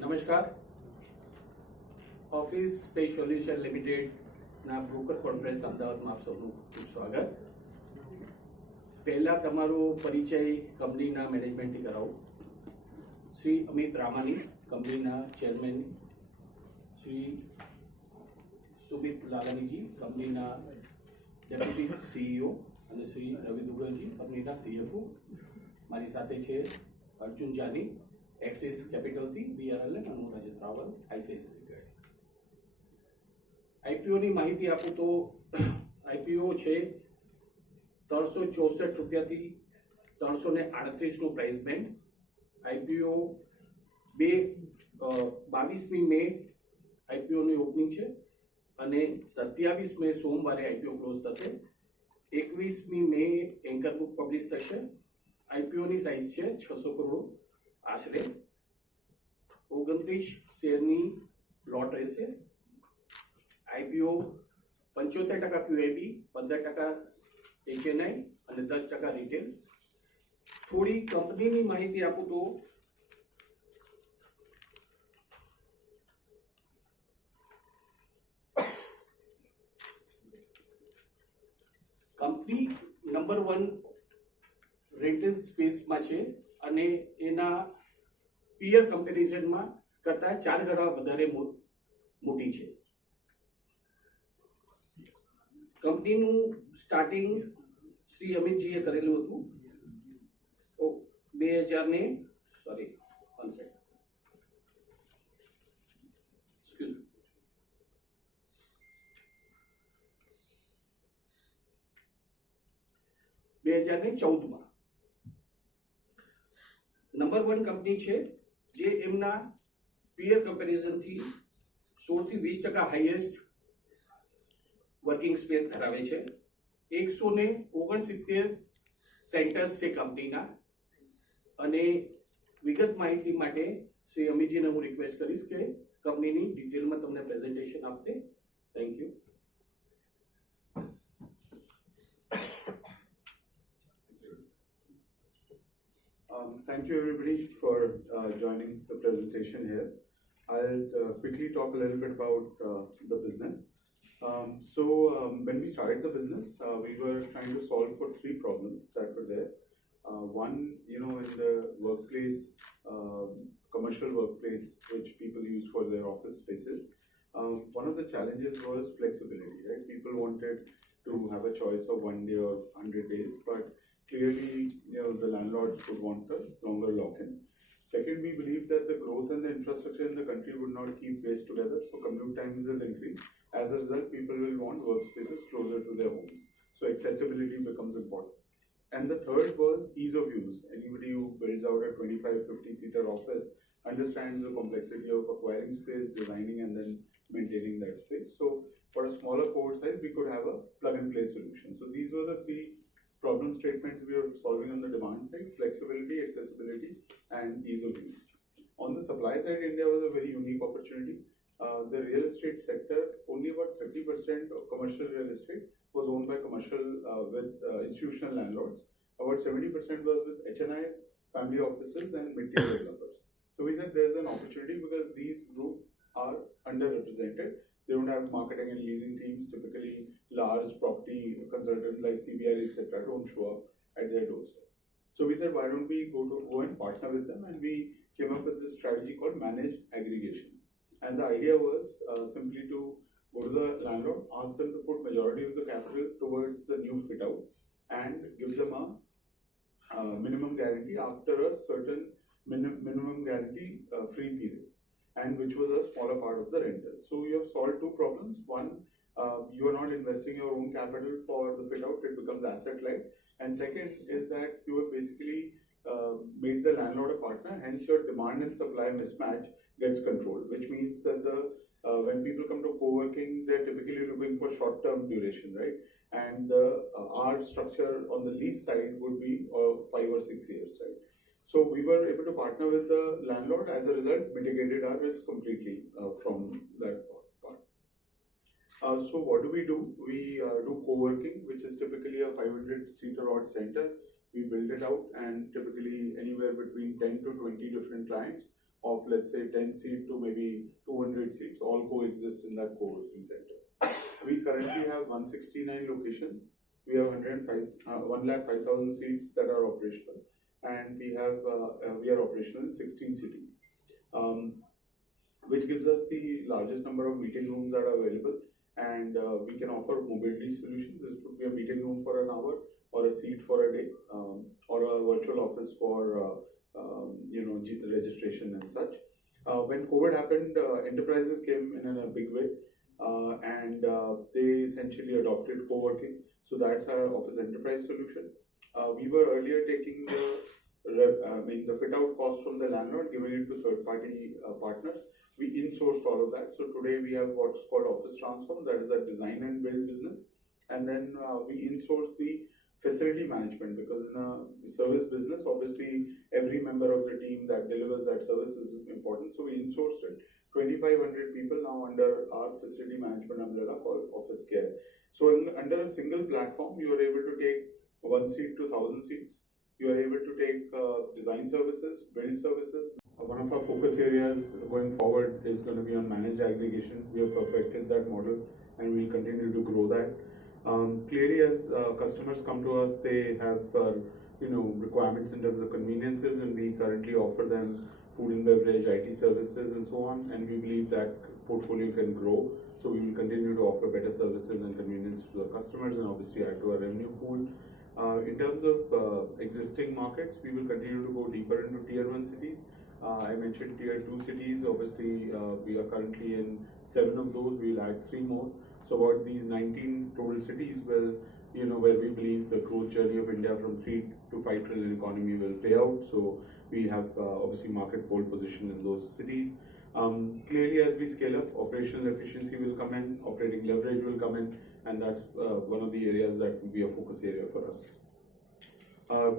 નમસ્કાર. Office space solution લિમિટેડના broker conference અમદાવાદમાં આપ સૌનું ખૂબ સ્વાગત. પહેલાં તમારો પરિચય કંપનીના મેનેજમેન્ટથી કરાવું. શ્રી અમિત રામાની, કંપનીના ચેરમેન. શ્રી સુમિત લાલાનીજી, કંપનીના ડેપ્યુટી CEO, અને શ્રી રવિ દુગલજી, કંપનીના CFO. મારી સાથે છે અર્જુન જાની, એક્સિસ કેપિટલથી, BRL, અને હું રજત રાવલ, ICICI. IPOની માહિતી આપું તો IPO છે 364 રૂપિયાથી 338નું પ્રાઇસ બેન્ડ. IPO 22મી મે IPOની ઓપનિંગ છે અને 27 મે સોમવારે IPO ક્લોઝ થશે. 21મી મે એન્કર બુક પબ્લિશ થશે. IPOની સાઇઝ છે 600 કરોડ આશરે. 29 શેરની લોટ રહેશે. IPO 75% QIB, 15% HNI અને 10% રિટેલ. થોડી કંપનીની માહિતી આપું તો કંપની નંબર 1 રેન્ટલ સ્પેસમાં છે અને એના પિયર કમ્પેરિઝનમાં કરતાં 4 ગણા વધારે મોટી છે. કંપનીનું સ્ટાર્ટિંગ શ્રી અમિતજીએ કરેલું હતું 2014માં. નંબર 1 કંપની છે જે એમના પિયર કમ્પેરિઝનથી 16 થી 20% હાઈએસ્ટ વર્કિંગ સ્પેસ ધરાવે છે. 169 સેન્ટર્સ છે કંપનીના. અને વિગત માહિતી માટે શ્રી અમિતજીને હું રિક્વેસ્ટ કરીશ કે કંપનીની ડિટેલમાં તમને પ્રેઝન્ટેશન આપશે. Thank you. Thank you everybody for joining the presentation here. I'll quickly talk a little bit about the business. When we started the business, we were trying to solve for 3 problems that were there. One, in the workplace, commercial workplace, which people use for their office spaces. One of the challenges was flexibility, right? People wanted to have a choice of 1 day or 100 days, but clearly, the landlords would want a longer lock-in. Second, we believe that the growth and the infrastructure in the country would not keep pace together, so commute times will increase. As a result, people will want workspaces closer to their homes. So accessibility becomes important. And the third was ease of use. Anybody who builds out a 25-50-seater office understands the complexity of acquiring space, designing, and then maintaining that space. So for a smaller cohort size, we could have a plug-and-play solution. So these were the 3 problem statements we are solving on the demand side: flexibility, accessibility, and ease of use. On the supply side, India was a very unique opportunity. The real estate sector, only about 30% of commercial real estate was owned by commercial with institutional landlords. About 70% was with HNIs, family offices, and mid-tier developers. So we said there's an opportunity because these groups are underrepresented. They don't have marketing and leasing teams. Typically, large property consultants like CBRE, etc., don't show up at their doorstep. So we said, why don't we go and partner with them? And we came up with this strategy called managed aggregation. And the idea was simply to go to the landlord, ask them to put majority of the capital towards the new fit out, and give them a minimum guarantee after a certain minimum guarantee free period, and which was a smaller part of the rental. So you have solved 2 problems. One, you are not investing your own capital for the fit out, it becomes asset light. And second is that you have basically made the landlord a partner, hence your demand and supply mismatch gets controlled, which means that when people come to co-working, they're typically looking for short-term duration, right? And our structure on the lease side would be 5 or 6 years, right? So we were able to partner with the landlord. As a result, mitigated our risk completely from that part. So what do? We do co-working, which is typically a 500-seater odd center. We build it out, and typically anywhere between 10 to 20 different clients of let's say 10 seat to maybe 200 seats all coexist in that co-working center. We currently have 169 locations. We have 1,05,000 seats that are operational, and we are operational in 16 cities, which gives us the largest number of meeting rooms that are available. And we can offer mobility solutions. This could be a meeting room for an hour, or a seat for a day, or a virtual office for registration and such. When COVID happened, enterprises came in a big way, and they essentially adopted co-working. So that's our Office Enterprise solution. We were earlier taking the fit-out cost from the landlord, giving it to third-party partners. We insourced all of that. So today we have what's called Office Transform, that is a design and build business. And then we insource the facility management, because in a service business, obviously every member of the team that delivers that service is important. So we insourced it. 2,500 people now under our facility management umbrella called Office Care. So under a single platform, you are able to take 1 seat to 1,000 seats. You are able to take design services, build services. One of our focus areas going forward is going to be on managed aggregation. We have perfected that model, and we'll continue to grow that. Clearly, as customers come to us, they have requirements in terms of conveniences, and we currently offer them food and beverage, IT services, and so on. And we believe that portfolio can grow. So we will continue to offer better services and convenience to our customers, and obviously add to our revenue pool. In terms of existing markets, we will continue to go deeper into tier 1 cities. I mentioned tier 2 cities. Obviously, we are currently in 7 of those. We'll add 3 more. So about these 19 total cities will, where we believe the growth journey of India from 3 to 5 trillion economy will play out. So we have obviously market pole position in those cities. Clearly, as we scale up, operational efficiency will come in, operating leverage will come in, and that's one of the areas that will be a focus area for us.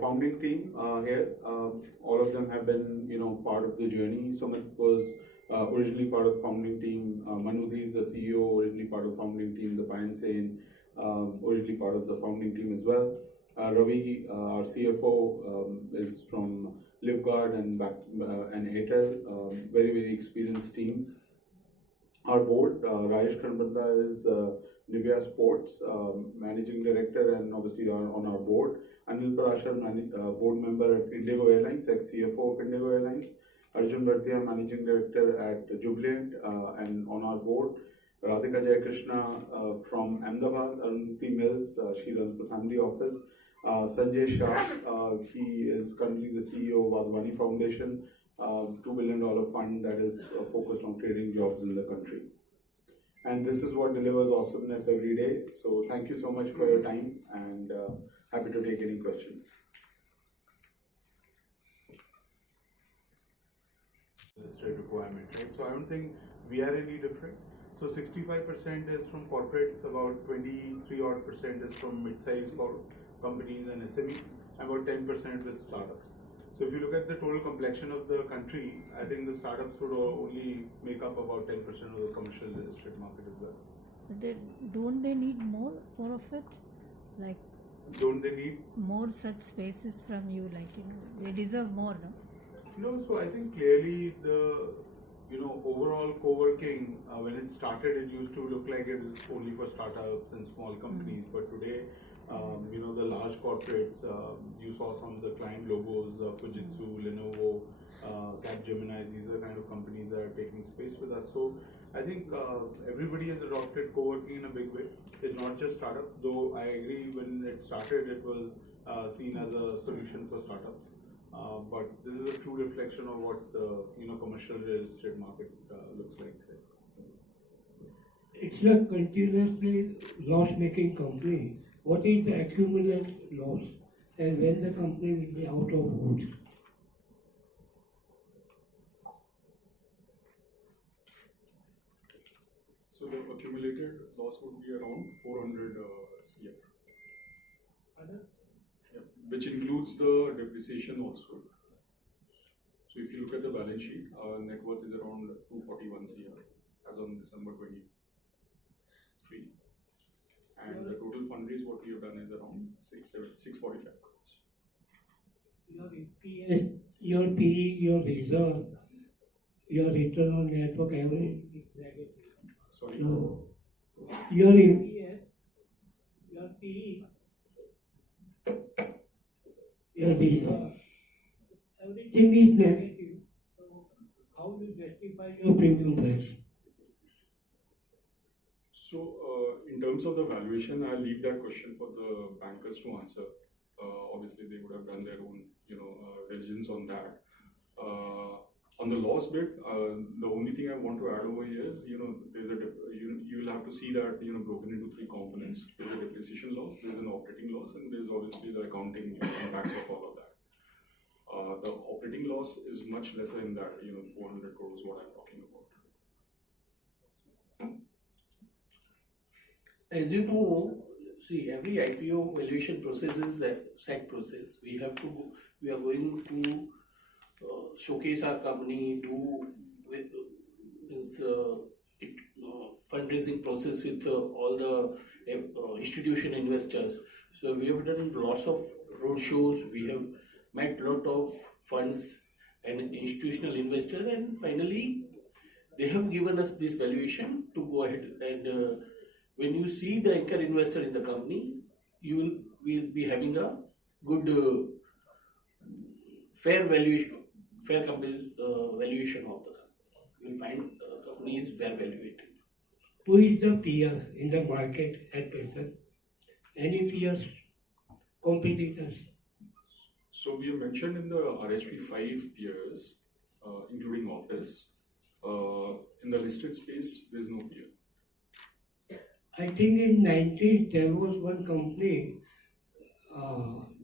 Founding team here, all of them have been, part of the journey. Sumit was originally part of founding team. Manudhir, the CEO, originally part of founding team. The Payan Sen, originally part of the founding team as well. Ravi, our CFO, is from Livguard and Airtel. Very, very experienced team. Our board, Rajesh Khanbanda is Nivea Sports, Managing Director, and obviously on our board. Anil Parashar, board member at Indigo Airlines, ex-CFO of Indigo Airlines. Arjun Bhartia, Managing Director at Jubilant, and on our board. Radhika Jayakrishna from Ahmedabad, Arundhati Mills, she runs the family office. Sanjay Shah, he is currently the CEO of Wadhwani Foundation, $2 billion fund that is focused on creating jobs in the country. And this is what delivers awesomeness every day. So thank you so much for your time, and happy to take any questions. Listed requirement, right? So I don't think we are any different. So 65% is from corporates, about 23% is from mid-sized companies and SMEs, and about 10% is startups. So if you look at the total complexion of the country, I think the startups would only make up about 10% of the commercial real estate market as well. Don't they need more of it? Like, don't they need more such spaces from you? Like, they deserve more, no? No, so I think clearly the overall co-working, when it started, it used to look like it was only for startups and small companies. But today, the large corporates, you saw some of the client logos, Fujitsu, Lenovo, Capgemini. These are kind of companies that are taking space with us. So I think everybody has adopted co-working in a big way. It's not just startup, though I agree when it started, it was seen as a solution for startups. But this is a true reflection of what the commercial real estate market looks like today. It's a continuously loss-making company. What is the accumulated loss, and when the company will be out of woods? So the accumulated loss would be around 400 CR. Yeah, which includes the depreciation also. So if you look at the balance sheet, our net worth is around 241 CR as on December 23. And the total fundraise what we have done is around 645 crores. Your EPS, your PE, your reserve, your return on network average is negative. Sorry. So, your EPS, your PE, your beta, everything is negative. So, how you justify your premium price? So, in terms of the valuation, I'll leave that question for the bankers to answer. Obviously, they would have done their own, diligence on that. On the loss bit, the only thing I want to add over here is, there's you'll have to see that, broken into three components. There's a depreciation loss, there's an operating loss, and there's obviously the accounting impacts of all of that. The operating loss is much lesser in that, 400 crores, what I'm talking about. As you know, see, every IPO valuation process is a set process. We are going to showcase our company, do with fundraising process with all the institution investors. So we have done lots of road shows. We have met lot of funds and institutional investors, and finally they have given us this valuation to go ahead and. When you see the anchor investor in the company, you will be having a good fair valuation, fair company valuation of the company. You will find the company is well valuated. Who is the peer in the market at present? Any peers, competitors? So we have mentioned in the RHP 5 peers, including Office. In the listed space, there is no peer. I think in 90s there was one company,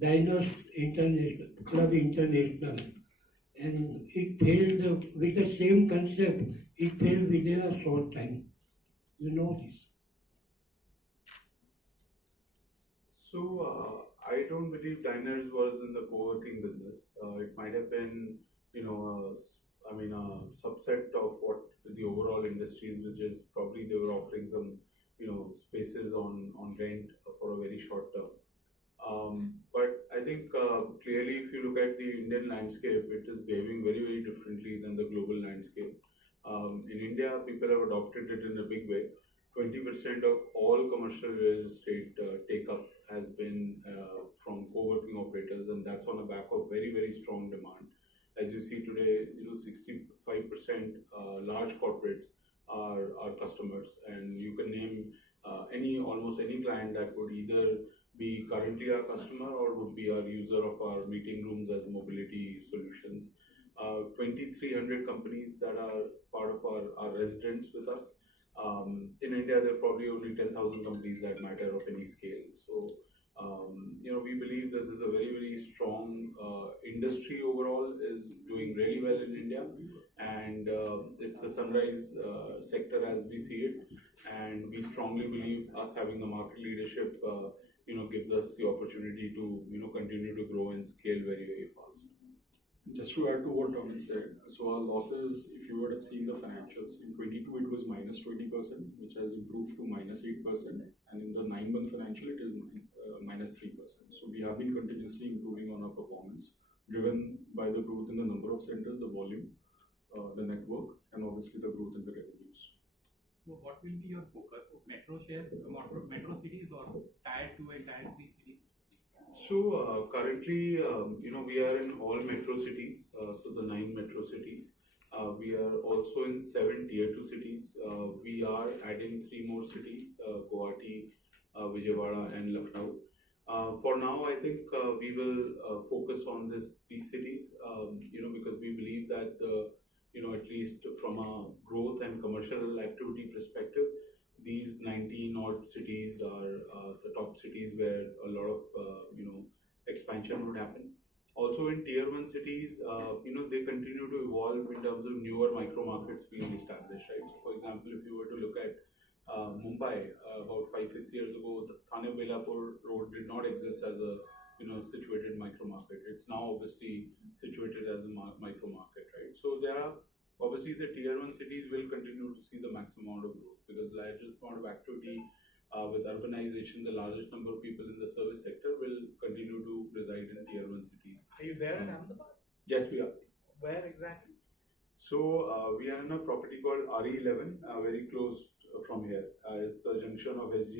Diners International, Club International, and it failed with the same concept. It failed within a short time. You know this. So I don't believe Diners was in the co-working business. It might have been, a subset of what the overall industries, which is probably they were offering some, spaces on rent for a very short term. But I think clearly, if you look at the Indian landscape, it is behaving very, very differently than the global landscape. In India, people have adopted it in a big way. 20% of all commercial real estate take-up has been from co-working operators, and that's on the back of very, very strong demand. As you see today, 65% large corporates are our customers, and you can name almost any client that would either be currently our customer or would be our user of our meeting rooms as mobility solutions. 2,300 companies that are part of our residents with us. In India, there are probably only 10,000 companies that matter of any scale. So, we believe that there's a very, very strong industry overall is doing really well in India, and it's a sunrise sector as we see it, and we strongly believe us having the market leadership, gives us the opportunity to, continue to grow and scale very, very fast. Just to add to what Amit said, so our losses, if you would have seen the financials, in 22 it was minus 20%, which has improved to minus 8%, and in the 9-month financial it is minus 3%. So we have been continuously improving on our performance, driven by the growth in the number of centers, the volume, the network, and obviously the growth in the revenues. So what will be your focus? Metro shares, metro cities or tier 2 and tier 3 cities? So currently, we are in all metro cities, so the 9 metro cities. We are also in 7 tier 2 cities. We are adding 3 more cities, Guwahati, Vijayawada and Lucknow. For now, I think we will focus on these cities, because we believe that at least from a growth and commercial activity perspective, these 19 odd cities are the top cities where a lot of expansion would happen. Also in tier 1 cities, they continue to evolve in terms of newer micro markets being established, right? So for example, if you were to look at Mumbai, about 5-6 years ago, the Thane-Belapur road did not exist as a situated micro market. It's now obviously situated as a micro market, right? So there are obviously the tier 1 cities will continue to see the maximum amount of growth because the largest amount of activity with urbanization, the largest number of people in the service sector will continue to reside in tier 1 cities. Are you there in Ahmedabad? Yes, we are. Where exactly? So we are in a property called RE11, very close from here. It's the junction of SG